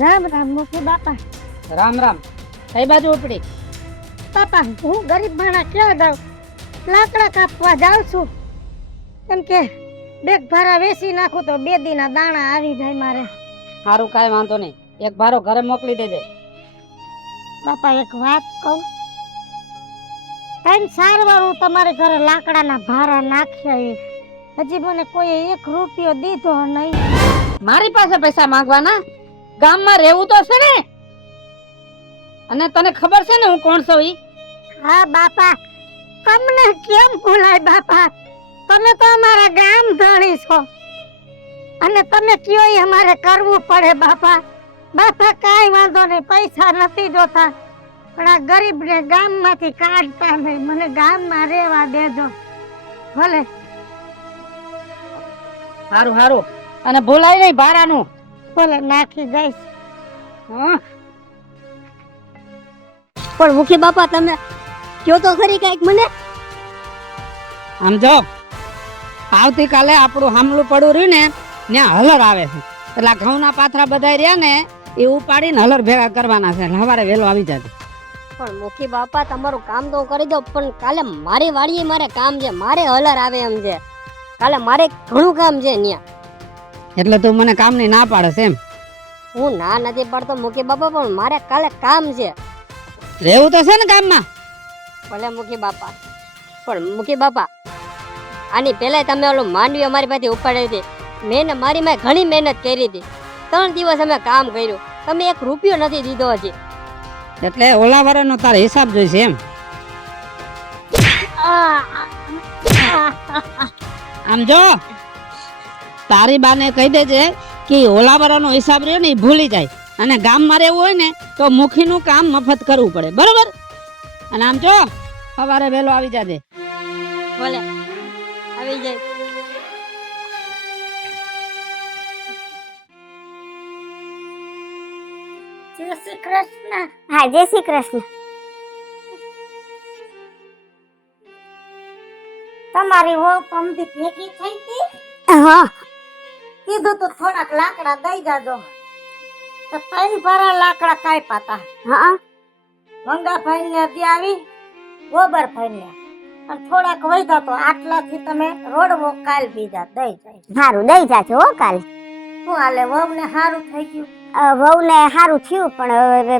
રામ રામ મુખી બાપા. રામ રામ. કઈ બાજુ ઉપડી? બાપા હું ગરીબ માણસ ક્યાં જાઉં, લાકડા કાપવા જાઉં છું. એમ કે બેગ ભારા વેચી નાખું તો 2 દીના દાણા આવી જાય મારે. સારું, કાંઈ વાંધો નહીં, એક ભારો ઘરે મોકલી દેજે. બાપા એક વાત કહું, 3-4 વાર હું તમારે ઘરે લાકડાના ભારા નાખ્યા, હજી મને કોઈ 1 રૂપિયો દીધો નહીં. મારી પાસે પૈસા માંગવાના? ગામમાં રહેવું તો છે ને, અને તને ખબર છે ને હું કોણ છું ઈ? હા બાપા, તમને કેમ ભૂલાય બાપા, તમે તો અમારા ગામ ધણી છો અને તમે કયો ઈ અમારે કરવું પડે બાપા. બાપા કાંઈ વાંધો નહીં, પૈસા નથી જોતા, પણ આ ગરીબને ગામમાંથી કાઢતા નહીં, મને ગામમાં રહેવા દેજો ભલે. સારું સારું, અને ભૂલાય નહીં ભારાનું. ભલે નાખી જઈશ. હા, પણ મુખી બાપા તમે કયો તો ખરી કઈક મને. આમ જો, આવતીકાલે આપણું હામલું પડું રહ્યું ને, ત્યાં હલર આવે છે, એટલે ઘઉંના પાથરા બધા રહ્યા ને એ ઉપાડીને હલર ભેગા કરવાના છે, સવારે વહેલો આવી જાય. પણ મુખી બાપા તમારું કામ તો હું કરી દઉં, પણ કાલે મારી વાડીએ મારે કામ છે, મારે હલર આવે એમ છે, કાલે મારે ઘણું કામ છે ન્યા. એટલે તું મને કામની ના પાડે એમ? હું ના નથી પાડતો મુખી બાપા, પણ મારે કાલે કામ છે. રહેવું તો છે ને ગામમાં? ભલે મુખી બાપા, પણ મુખી બાપા આની પહેલા તમે ઓલું માંડવી અમારી પાસે ઉપાડી હતી, મેં ને મારી માએ ઘણી મહેનત કરી હતી, 3 દિવસ અમે કામ કર્યું, તમે 1 રૂપિયો નથી દીધો હજી. એટલે ઓલા વાળાનો તારે હિસાબ જોઈશે એમ? આમ જો, તારી બાને કહી દેજે કે ઓલા વાળાનો હિસાબ રહ્યો ને એ ભૂલી જાય, અને ગામમાં રહેવું હોય ને તો મુખીનું કામ મફત કરવું પડે, બરોબર? અને આમ જો, સવારે વહેલો આવી જાજે. ભલે આવી જાય. જય શ્રી કૃષ્ણ. હા, જય શ્રી કૃષ્ણ. તમારી વહુ પમદી ભેગી થઈ હતી, હા, કીધું તો થોડાક લાકડા દઈ જાજો, તો 3 ભારા લાકડા કાઈ પાતા. હા, મંગાભાઈ ને દી આવી, ગોબરભાઈ ને, અને થોડાક વૈધા તો આટલાથી તમે રોડવો કાલ બીજા દઈ જાય. સારું દઈ જાજો હો કાલ. શું હાલે, વહુ ને સારું થઈ ગયું? વહુને સારું થયું, પણ હવે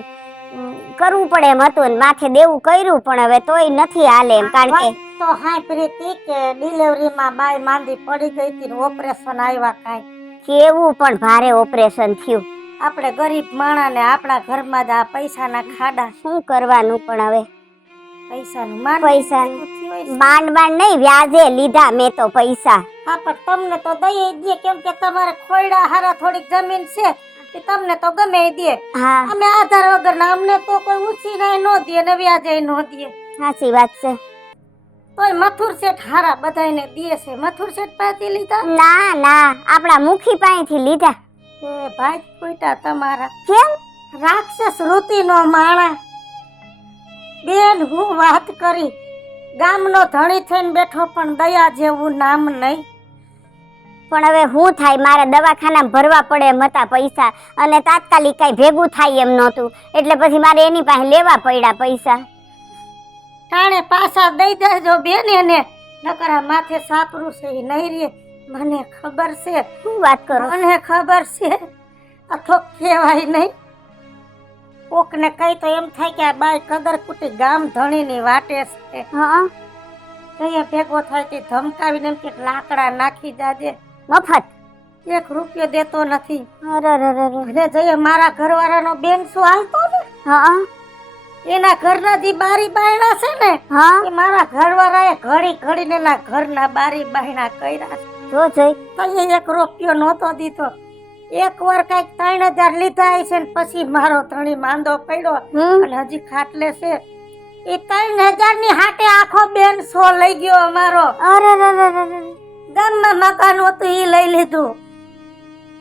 કરવું પડે એમ હતું, ને માથે દેવું કર્યું, પણ હવે તોય નથી હાલે એમ, કારણ કે તો સાંભળી હતી કે ડિલિવરીમાં બાઈ માંદી પડી ગઈ હતી ને ઓપરેશન આવ્યા કાંઈ. કેવું પણ ભારે ઓપરેશન થયું. આપણે ગરીબ માણા ને આપણા ઘરમાં જ આ પૈસાના ખાડા, શું કરવાનું, પણ હવે પૈસાનું પૈસાનું માંડ નહીં, વ્યાજે લીધા મેં તો પૈસા. હા, પણ તમને તો દઈ દે, કેમ કે તમારે ખોયડા હારા થોડીક જમીન છે, એ તમને તો ગમે દે. હા, અમે આધાર વગરના, અમને તો કોઈ ઊંચી ના નો દે ને વ્યાજે નો દે. સાચી વાત છે. તોય મથુર શેઠ હારા બધાયને દે છે. મથુર શેઠ પાસેથી લીધા? ના ના, આપણા મુખી પાસેથી લીધા. એ ભાઈ કોઈટા તમારા કેમ? રાક્ષસ વૃત્તિનો માણા. બેન હું વાત કરી, ગામનો ધણી થઈને બેઠો પણ દયા જેવું નામ નહીં. પણ હવે શું થાય, મારે દવાખાનામાં ભરવા પડે એમ હતા પૈસા, અને તાત્કાલિક કઈ ભેગું થાય એમ નહોતું, એટલે પછી મારે એની પાસે લેવા પડ્યા પૈસા. ટાણે પાછા દઈ દેજો બેન એને, નકર આ માથે સાપરું છે એ નહીં રે. મને ખબર છે. શું વાત કરો? મને ખબર છે, અથો કહેવાય નહીં. કોકને કઈ તો એમ થાય કે આ બાઈ કદર કુટી ગામ ધણીની વાટે છે. હા, અહીંયા ભેગો થાય તે ધમકાવીને એમ કે લાકડા નાખી જાજે. મફત 1 રૂપિયો દેતો નથી. અરે અને જઈએ મારા ઘરવાળાનો બેન શું હાલતો ને, હા એના ઘરના જે બારી બાયણા છે ને, હા, એ મારા ઘરવાળાએ ઘડી ઘડીને એના ઘરના બારી બાયણા કર્યા છે. જો જોઈ તો એ 1 રૂપિયો નહોતો દીધો. એક વાર કઈક 3000 લીધા છે ને પછી મારો ધણી માંદો પડ્યો અને હજી ખાટલે છે. એ 3000 ની હાટે આખો બેન સો લઈ ગયો અમારો. અરે ગામમાં મકાન હતું એ લઈ લીધું.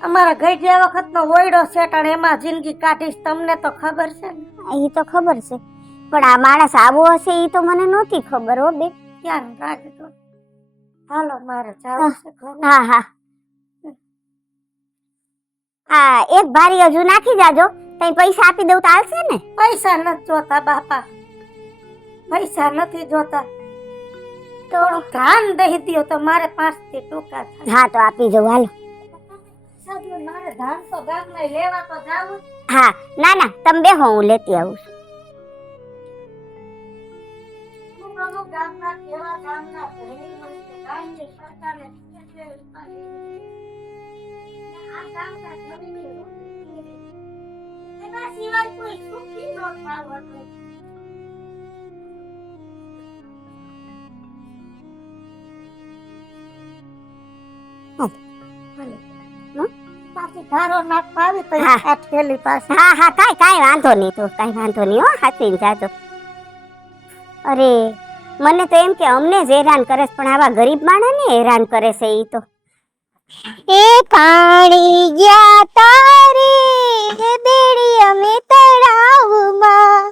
અમારા ગઈઢિયા વખતનો વોયડો સેટાણ, એમાં જિંદગી કાઢીશ. તમને તો ખબર છે ને? એ તો ખબર છે, પણ આ માણસ આવો હશે એ તો મને નહોતી ખબર હો બે. ધ્યાન રાખજો. હાલો મારે જાવું છે ઘરે. હા હા, આ એક ભારી હજુ નાખી જાજો, તઈ પૈસા આપી દઉં તો હાલશે ને? પૈસા નથી જોતા બાપા, પૈસા નથી જોતા. થોડું ધ્યાન દઈ દ્યો તો મારે 5 થી ટૂંકા થાય. હા તો આપી જવું, હાલો. સાહેબ, મારે ધાન તો ગામમાં લેવા તો જાવું. હા, ના ના તમે બેહો, હું લેતી આવું છું. હું અમુક ગામના કેવા ગામના ધણી મને કાંઈ સરકારે આ ગામના ધણીની એના સિવાય કોઈ સુખી ન થાવતું. પાછી ધારો નાખવા આવી તો હા. આ થેલી પાસે. હા હા, કાંઈ વાંધો નહીં, તો કાંઈ વાંધો નહીં હો, હાચવીને જાજો. અરે મને તો એમ કે અમને જ હેરાન કરે છે, પણ આવા ગરીબ માણસને હેરાન કરે છે ઈ તો. એ પાણી ગયા તારે એ બેડી અમે તળાવમાં.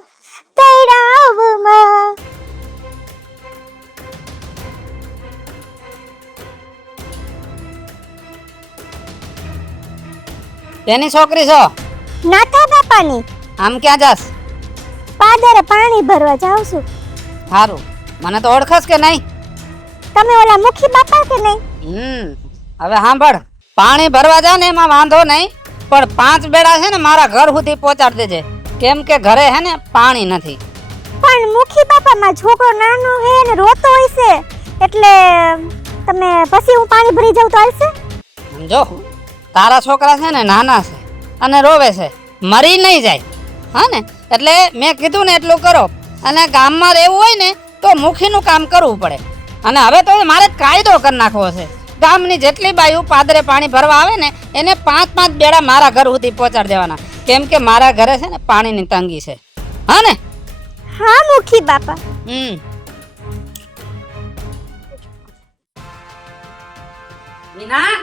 એની છોકરી છો? નાથા બાપાની આમ ક્યાં જાસ? પાદરે પાણી ભરવા જાઉં છું. સારું, મને તો ઓળખસ કે નહીં? તમે ઓલા મુખી બાપા કે નહીં? હવે સાંભળ, પાણી ભરવા જા ને એમાં વાંધો નહીં, પણ 5 બેડા છે ને મારા ઘર સુધી પહોંચાડી દેજે, કેમ કે ઘરે હે ને પાણી નથી. પણ મુખી બાપામાં છોકરો નાનો હે ને રોતો હોય છે, એટલે તમે પછી હું પાણી ભરી જાઉં તો હાલશે? સમજો, તારા છોકરા છે ને નાના છે અને રોવે છે, મરી નહીં જાય. હા ને, એટલે મેં કીધું ને એટલું કરો. અને ગામમાં રહેવું હોય ને તો મુખીનું કામ કરવું પડે. અને હવે તો મારે કાયદો કરી નાખવો છે, ગામની જેટલી બાયું પાદરે પાણી ભરવા આવે ને એને 5 બેડા મારા ઘર સુધી પહોંચાડી દેવાના, કેમ કે મારા ઘરે છે ને પાણીની તંગી છે. હા ને? હા મુખી બાપા. મીના,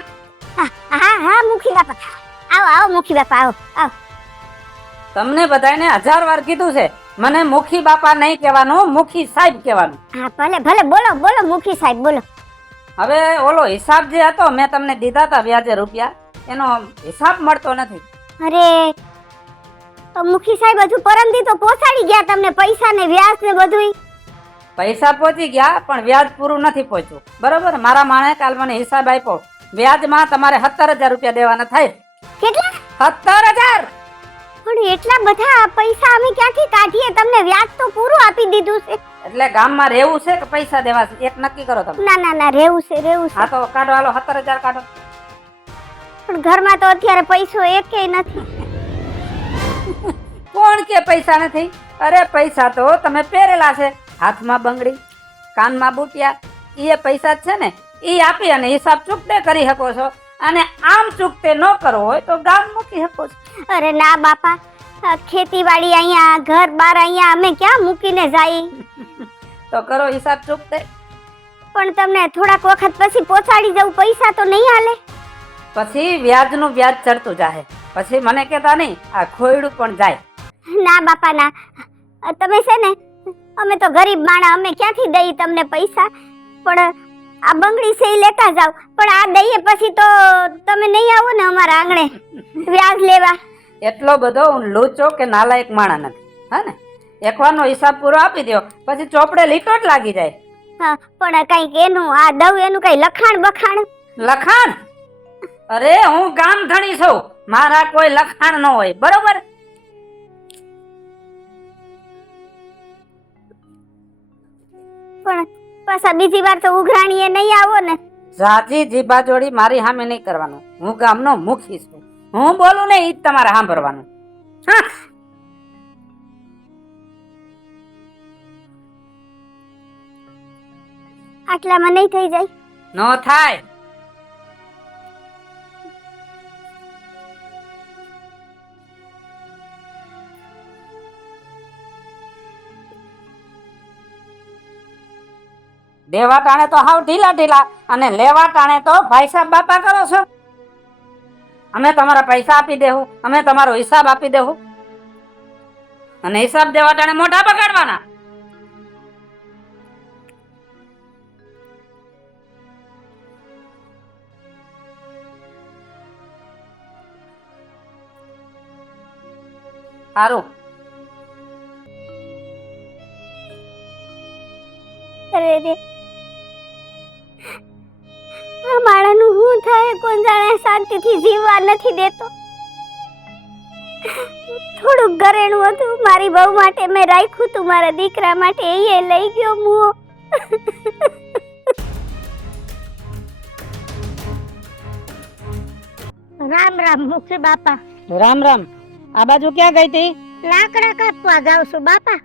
હા હા મુખી બાપા, આવો મુખી બાપા, આવો. તમને બધાને 1000 વાર કીધું છે, મને મુખી બાપા નહીં કહેવાનું, મુખી સાહેબ કહેવાનું. હા ભલે બોલો મુખી સાહેબ, બોલો. હવે ઓલો હિસાબ જે હતો મેં તમને દીધા હતા વ્યાજે રૂપિયા, એનો હિસાબ મળતો નથી. અરે મુખી સાહેબ હજુ પરમદી તો પહોંચાડી ગયા તમને પૈસા ને વ્યાજ ને બધુંય. પૈસા પહોંચી ગયા પણ વ્યાજ પૂરું નથી પહોંચ્યું. બરોબર, મારા માણે કાલ મને હિસાબ આપ્યો, વ્યાજમાં તમારે 17,000 રૂપિયા દેવાના થાય. કેટલા? 17,000. પણ એટલા બધા પૈસા અમે ક્યાંથી કાઢીએ? તમને વ્યાજ તો પૂરું આપી દીધું છે. એટલે ગામમાં રહેવું છે કે પૈસા દેવા છે, એક નક્કી કરો તમે. ના રહેવું છે. હા તો કાઢો, હાલો 17,000 કાઢો. પણ ઘરમાં તો અત્યારે પૈસો એકેય નથી. કોણ કે પૈસા નથી? અરે પૈસા તો તમે પહેરેલા છે, હાથમાં બંગડી, કાનમાં બુટિયા, એ પૈસા છે ને એ આપી અને હિસાબ ચૂકતે કરી શકો છો. અને આમ ચૂકતે ન કરવો હોય તો ગામ મૂકી શકો છો. અરે ના બાપા, ખેતીવાડી અહીંયા, ઘર બાર અહીંયા અમે ક્યાં મૂકીને જાય? તો કરો હિસાબ ચૂકતે. પણ તમને થોડાક વખત પછી પહોંચાડી જવું, પૈસા તો નહીં હાલે? પછી વ્યાજનું વ્યાજ ચડતું જાય, પછી મને કહેતા નહીં આ ખોયડું પણ જાય. ના બાપા ના, તમે છે ને, અમે તો ગરીબ માણા, અમે ક્યાંથી દઈ તમને પૈસા? પણ આ બંગડી છે ઈ લેતા જાવ, પણ આ દઈએ પછી તો તમે નહીં આવો ને અમારા આંગણે વ્યાજ લેવા. એટલો બધો હું લોચો કે નાલાયક માણા નથી. હા ને, એકવારનો હિસાબ પૂરો આપી દો પછી ચોપડે લીટો જ લાગી જાય. હા પણ કઈક એનું આ દવ એનું કઈ લખાણ બખાણ? લખાણ? અરે હું ગામ ધણી છું, મારા કોઈ લખાણ ન હોય. બરોબર? પણ પાછા બીજી વાર તો ઉઘરાણીએ નહીં આવો ને? જાજી જીભા જોડી મારી સામે નહીં કરવાનું, હું ગામનો મુખી છું, હું બોલું ને ઈ જ તમારે સાંભળવાનું. હા, આટલામાં નહીં થઈ જાય? નો થાય. દેવા ટાણે તો હાવ ઢીલા અને લેવા ટાણે તો ભાઈ સાહેબ બાપા કરો છો. અમે તમારા પૈસા આપી દેવું, અમે તમારો હિસાબ આપી દેવું, અને હિસાબ દેવા ટાણે મોઢા બગાડવાના. સારું. અરે રે આ માણાનું શું થાય કોણ જાણે શાંતિથી જીવવા નથી દેતો. થોડુંક ઘરેણું હતું મારી બહુ માટે મેં રાખ્યું હતું, મારા દીકરા માટે એ લઈ ગયો મુઓ. રામ રામ મુખી બાપા. રામ રામ. આ બાજુ ક્યાં ગઈ હતી? લાકડા કાપવા જાઉં છું બાપા.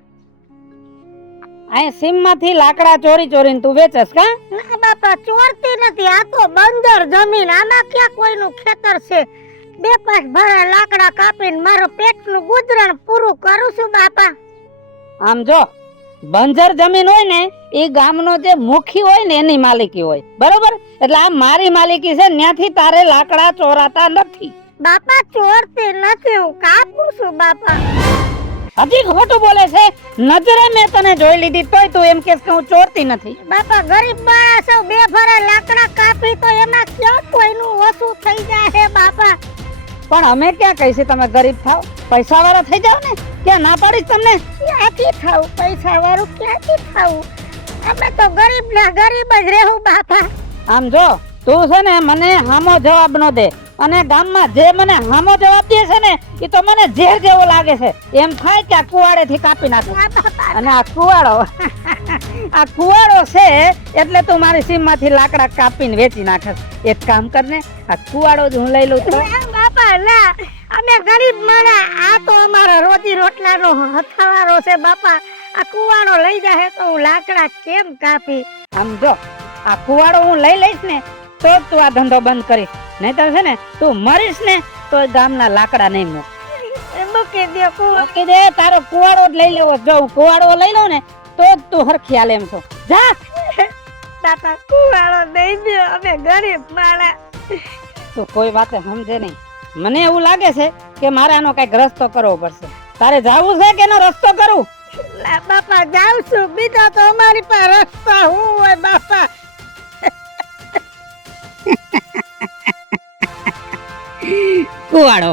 અહીં સીમમાંથી લાકડા ચોરી ચોરીને તું વેચસ કા? ના બાપા, ચોરતી નથી, આ તો બંજર જમીન, આમાં ક્યાં કોઈનું ખેતર છે. 2-5 ભરા લાકડા કાપીને મારું પેટનું ગુજરાન પૂરું કરું છું બાપા. આમ જો, બંજર જમીન હોય ને એ ગામનો જે મુખી હોય ને એની માલિકી હોય, બરોબર? એટલે આ મારી માલિકી છે, ત્યાંથી તારે લાકડા ચોરાતા નથી. બાપા ચોરતી નથી, હું કાપું છું બાપા. હજી ખોટું બોલે છે. નજરે મેં તને જોઈ લીધી તોય તું એમ કહેશ કે હું ચોરતી નથી. બાપા ગરીબ માણસ છું, 2 ભરા લાકડા કાપી તો એમાં ક્યાં કોઈનું ઓછું થઈ જાય હે બાપા. પણ અમે ક્યાં કહીએ તમે ગરીબ થાવ, પૈસા વાળા થઈ જાવ ને? ક્યાં ના પાડીશ તમને? ક્યાંથી થાવું પૈસા વાળું, ક્યાંથી થાવું? અમે તો ગરીબ ના ગરીબ જ રહેવું બાપા. આમ જો, તું છે ને મને હામો જવાબ ન દે, અને ગામમાં જે મને હામો જવાબ દે છે ને એ તો મને ઝેર જેવો લાગે છે. એમ થાય કે આ કુવાડેથી કાપી નાખું. અને આ કુવાડો છે એટલે તું મારી સીમમાંથી લાકડા કાપીને વેચી નાખસ. એક કામ કર ને, આ કુવાડો જ હું લઈ લઉં તો. બાપા ના, અમે ગરીબ માણા, આ તો અમારા રોજી રોટલાનો હથવારો છે બાપા. આ કુવાડો લઈ જાય તો હું લાકડા કેમ કાપી? આમ જો, આ કુવાડો હું લઈ લઈશ ને તો જ તું આ ધંધો બંધ કરીશ, નહીતર છે ને તું મરીશ ને તો ગામના લાકડા નહીં મૂક. મૂકી દે મૂકી દે, તારો કુવાડો જ લઈ લેવો. જો હું કુવાડો લઈ લઉં ને તો જ તું હરખી હાલે એમ છો. જા બાપા, કુવાડો દઈ દે, અમે ગરીબ માણા. તું કોઈ વાતે સમજે નહીં. મને એવું લાગે છે કે મારે આનો કઈક રસ્તો કરવો પડશે. તારે જાવું છે કે એનો રસ્તો કરું? લા બાપા, જાઉં છું, બીજા તો અમારી પાસે રસ્તા હું હોય બાપા. કુવાડો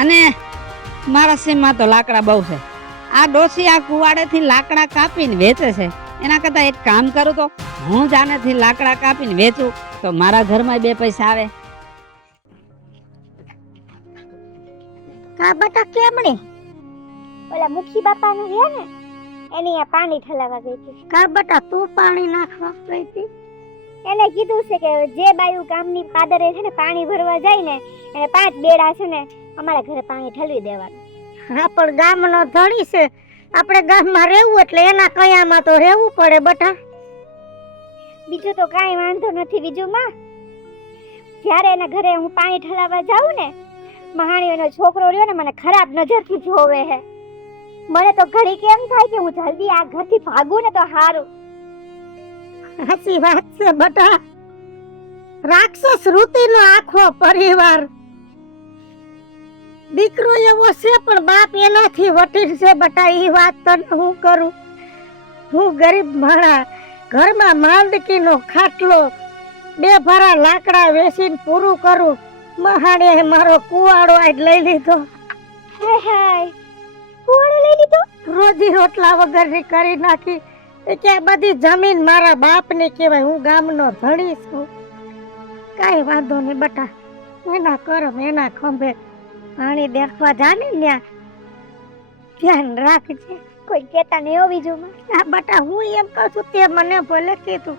અને મારા સીમમાં તો લાકડા બહુ છે. આ ડોસી આ કુવાડેથી લાકડા કાપીને વેચે છે. એના કરતા એક કામ કરું તો હું જ આનેથી લાકડા કાપીને વેચું તો મારા ઘરમાં 2 પૈસા આવે. કા બટા કેમણી? ઓલા મુખી બાપાનું છે ને એની આ પાણી ઠલાવા ગઈ હતી. કા બટા તું પાણી નાખવા ગઈ હતી? એને કીધું છે કે જે બાયુ ગામની પાદરે છે ને પાણી ભરવા જાય ને એને 5 બેડા છે ને અમારા ઘરે પાણી ઠલવી દેવાનું. હા, પણ ગામનો ધણી છે, આપણે ગામમાં રહેવું એટલે એના કયામાં તો રહેવું પડે બટા. બીજું તો કાંઈ વાંધો નથી. બીજું માં જ્યારે એના ઘરે હું પાણી ઠલાવવા જાઉં ને, મહાણીઓનો છોકરો રહ્યો ને મને ખરાબ નજરથી જોવે હે. મને તો ઘડી કેમ થાય કે હું જલ્દી આ ઘરથી ભાગું ને તો હારું. સાચી વાત છે બટા. રાક્ષસ વૃત્તિનો આખો પરિવાર. દીકરો એવો છે પણ બાપ એનાથી વટીર છે બટા. એ વાત તને હું કરું. હું ગરીબ માણા, ઘરમાં માંદકીનો ખાટલો, 2 ભરા લાકડા વેચીને પૂરું કરું. મહાણે મારો કુવાડો આજ લઈ લીધો. હાય કુવાડો લઈ લીધો? રોજી રોટલા વગરની કરી નાખી. કે બધી જમીન મારા બાપની કહેવાય. હું ગામનો ધણી છું. કાંઈ વાંધો નહીં બટા, એના કરમ એના ખંભે. પાણી દેખવા જાને ત્યાં ધ્યાન રાખજે. કોઈ કહેતા નહીં હો બીજું માં. આ બટા, હું એમ કહું છું તે મને ભલે કીધું.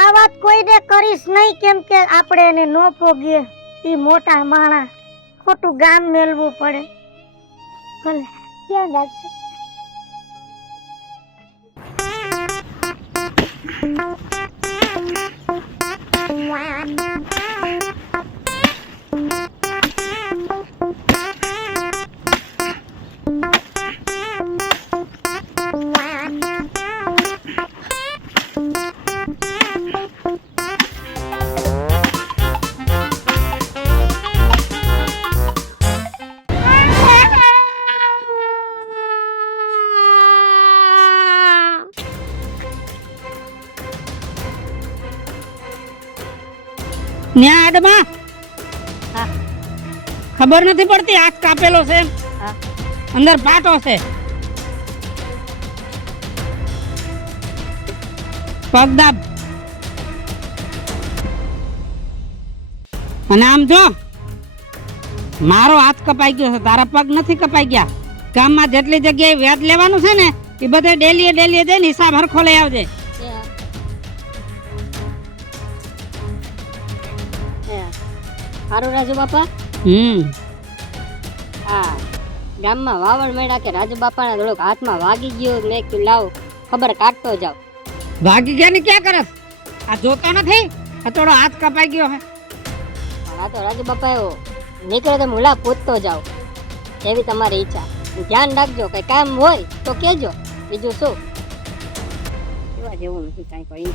આ વાત કોઈને કરીશ નહીં, કેમ કે આપણે એને ન પોગીએ. ઈ મોટા માણા, ખોટું ગામ મેળવું પડે. ભલે ધ્યાન રાખજો. ન્યા આડમાં ખબર નથી પડતી આંખ કાપેલો છે. હા. અંદર પાટો છે. પગ દાબ. અને આમ જો, મારો હાથ કપાઈ ગયો છે, તારા પગ નથી કપાઈ ગયા. ગામમાં જેટલી જગ્યાએ વ્યાજ લેવાનું છે ને એ બધે ડેલીએ જઈને હિસાબ હરખો લઈ આવજે. સારું રાજુ બાપા. હા, ગામમાં વાવણ મેળા કે રાજુ બાપાના થોડોક હાથમાં વાગી ગયો. મેં કીધું લાવ ખબર કાઢતો જાવ. ભાગી ગયા ને ક્યાં કરસ? આ જોતો નથી આ થોડો હાથ કપાઈ ગયો હે. હા તો રાજુ બાપા એવો નીકળે તો મુલા પૂછતો જાવ, એવી તમારી ઈચ્છા. ધ્યાન રાખજો, કઈ કામ હોય તો કેજો, બીજું શું. એવા જેવું નથી કાંઈ કોઈ.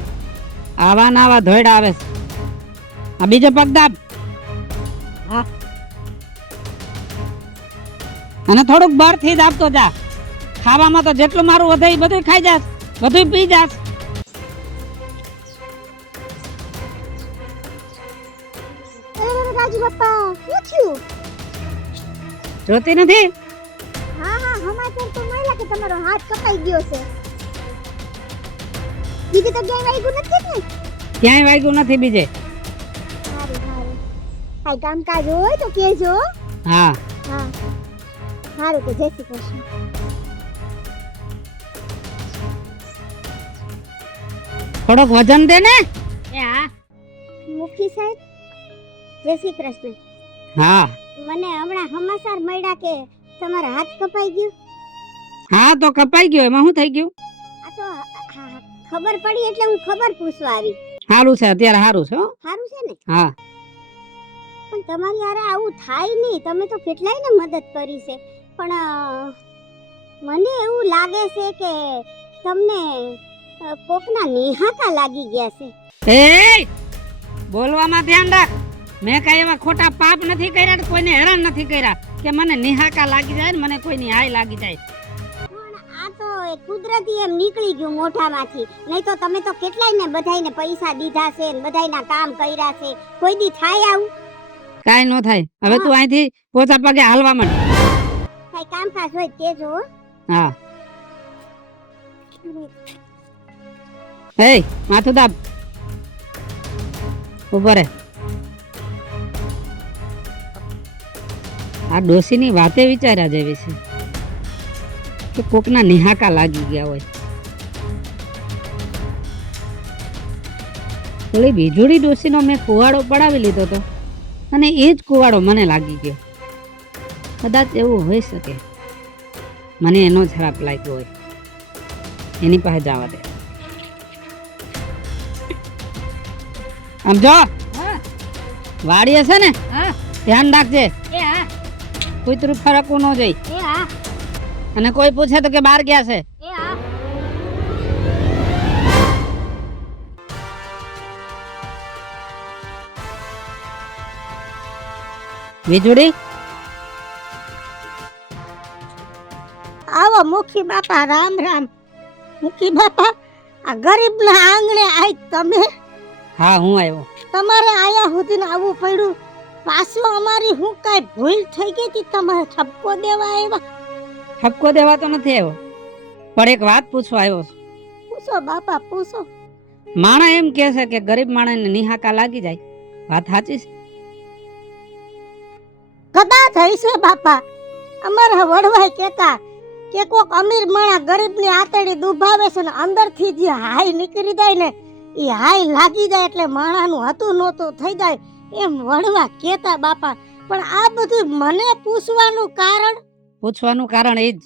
આવા ના આવા ધોઈડા આવે છે. આ બીજો પગ દાબ. હા. અને થોડુંક બહારથી જ આપતો જા. ખાવામાં તો જેટલું મારું વધે એ બધું ખાઈ જાસ, બધું પી જાસ. રાજુ બાપા શું થયું? જોતી નથી? હા હા, સમાચાર તો મળ્યા કે તમારો હાથ કપાઈ ગયો છે. બીજે તો ક્યાંય વાગ્યું નથી ને? ક્યાંય વાગ્યું નથી બીજે. સારું સારું, કાંઈ કામકાજ હોય તો કહેજો. હા હા સારું, તો જય શ્રી કૃષ્ણ. થોડોક વજન દે ને. એ હા મુખી સાહેબ, જય શ્રી કૃષ્ણ. હા મને હમણાં સમાચાર મળ્યા કે તમારો હાથ કપાઈ ગયો. હા તો કપાઈ ગયો, એમાં શું થઈ ગયું? આ તો ખબર પડી એટલે હું ખબર પૂછવા આવી. સારું છે, અત્યારે સારું છે હો. સારું છે ને? હા પણ તમારી યારે આવું થાય નહીં. તમે તો કેટલાયને મદદ કરી છે, પણ મને એવું લાગે છે કે તમને કોકના નિહાકા લાગી ગયા છે. એ બોલવામાં ધ્યાન રાખ. મેં કઈ એવા ખોટા પાપ નથી કર્યા, કોઈને હેરાન નથી કર્યા કે મને નિહાકા લાગી જાય ને મને કોઈની હાય લાગી જાય. પણ આ તો કુદરતી એમ નીકળી ગયું મોઢામાંથી. નહીં તો તમે તો કેટલાયને બધાયને પૈસા દીધા છે ને બધાયના કામ કર્યા છે. કોઈ દી થાય આવું? કાઈ નો થાય. હવે તું અહીંથી પોતા પગે હાલવા માંડ. કઈ કામકાજ હોય કેજો. હા એ માથું દાબ. ઉભો રે. આ ડોસીની વાતે વિચાર્યા જેવી છે કે કોકના નિહાકા લાગી ગયા હોય. ઓલી બીજોડી ડોસીનો મેં કુવાડો પડાવી લીધો હતો અને એ જ કુવાડો મને લાગી ગયો. કદાચ એવું હોઈ શકે, મને એનો જ ખરાબ લાગ્યો હોય. એની પાસે જવા દે. આમ જો વાડી હશે ને, ધ્યાન રાખજે. એ હા કોઈ તરફ ફરકવું ન જાય. એ હા અને કોઈ પૂછે તો કે બહાર ગયા છે. એ હા વીજળી આવો મુખી બાપા. રામ રામ. મુખી બાપા, આ ગરીબના આંગણે આજ તમે. હા હું આવ્યો. તમારે આયા સુધી આવવું પડ્યું. પાછું અમારી હું કાંઈ ભૂલ થઈ ગઈ હતી? તમારે ઠપકો દેવા આવ્યા? ઠપકો દેવા તો નથી આવ્યો, પણ એક વાત પૂછવા આવ્યો છું. પૂછો બાપા પૂછો. માણા એમ કહે છે કે ગરીબ માણસને નિહાકા લાગી જાય. વાત સાચી છે? કદાચ હશે બાપા. અમારા વડવાઈ કહેતા કે કોક અમીર માણા ગરીબની આતડી દુભાવે છે ને અંદરથી જે હાય નીકળી જાય ને એ હાય લાગી જાય એટલે માણાનું હતું નહોતું થઈ જાય એમ વડવા કહેતા બાપા. પણ આ બધું મને પૂછવાનું કારણ? પૂછવાનું કારણ એ જ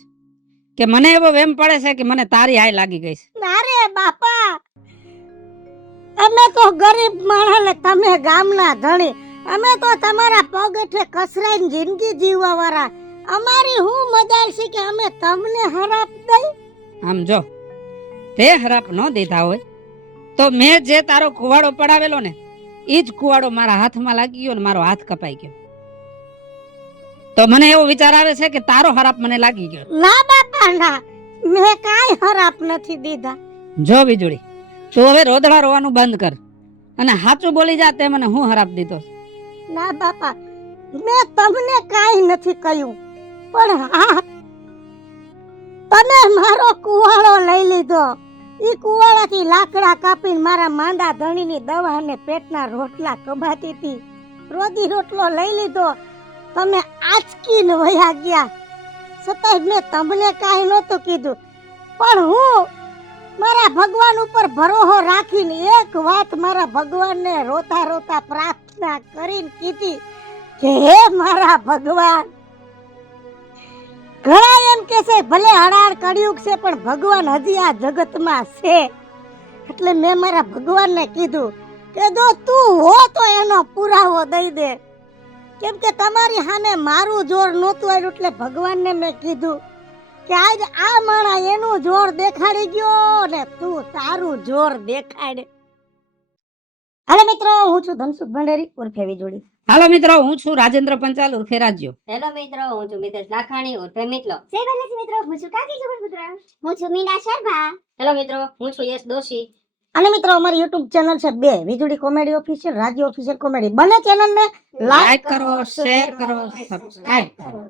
કે મને એવો વેમ પડે છે કે મને તારી હાય લાગી ગઈ છે. અરે બાપા, અમે તો ગરીબ માણસ ને તમે ગામના ધણી. અમે તો તમારા પગ હેઠે કસરાઈને જિંદગી જીવવા વાળા. અમારી હું મજાલ છે કે અમે તમને હરાપ દઈ? આમ જો તે હરાપ ન દીધા હોય તો મેં જે તારો કુવાડો પડાવેલો ને એ જ કુવાડો મારા હાથમાં લાગી ગયો ને મારો હાથ કપાઈ ગયો. તો મને એવો વિચાર આવે છે કે તારો હરાપ મને લાગી ગયો. ના બાપા ના, મેં કાંઈ હરાપ નથી દીધા. જો વીજળી, તું હવે રોદડા રોવાનું બંધ કર અને સાચું બોલી જા. તે મને હું હરાપ દીધો? ના બાપા, મેં તમને કાંઈ નથી કહ્યું. પણ હા, તમે મારો કુવાડો લઈ લીધો. ઈ કુવાડાથી લાકડા કાપીને મારા માંદા ધણીની દવા અને પેટના રોટલા કબાતી હતી. રોજી રોટલો લઈ લીધો. તમે આચકીને વયા ગયા. છતાંય મેં તમને કાંઈ નહોતું કીધું. પણ હું મારા ભગવાન ઉપર ભરોસો રાખીને એક વાત મારા ભગવાનને રોતા રોતા પ્રાર્થના કરીને કીધી કે હે મારા ભગવાન, ઘણા એમ કે છે ભલે હડાર કળિયુગ છે પણ ભગવાન હજી આ જગતમાં છે. એટલે મેં મારા ભગવાનને કીધું કે જો તું હો તો એનો પુરાવો દઈ દે. કેમ કે તમારી સામે મારું જોર નહોતું આવ્યું એટલે ભગવાનને મેં કીધું કે આજ આ માણા એનું જોર દેખાડી ગયો ને તું તારું જોર દેખાડ. હાલો મિત્રો, હું છું ધનસુખ ભંડેરી ઉર્ફે વીજળી. હાલો મિત્રો, હું છું રાજેન્દ્ર પંચાલ ઉર્ફે રાજ્યો. હેલો મિત્રો, હું છું મિતેશ લાખાણી ઉર્ફે મિતલો. મિત્રો હું છું કાકી જબરપુત્રા, હું છું મીના શર્મા. હેલો મિત્રો, હું છું યશ દોશી. અને મિત્રો અમારી યુટ્યુબ ચેનલ છે બે, વીજળી કોમેડી ઓફિશિયલ, રાજ્ય ઓફિશિયલ કોમેડી. બંને ચેનલને લાઈક કરો, શેર કરો, સબસ્ક્રાઇબ કરો.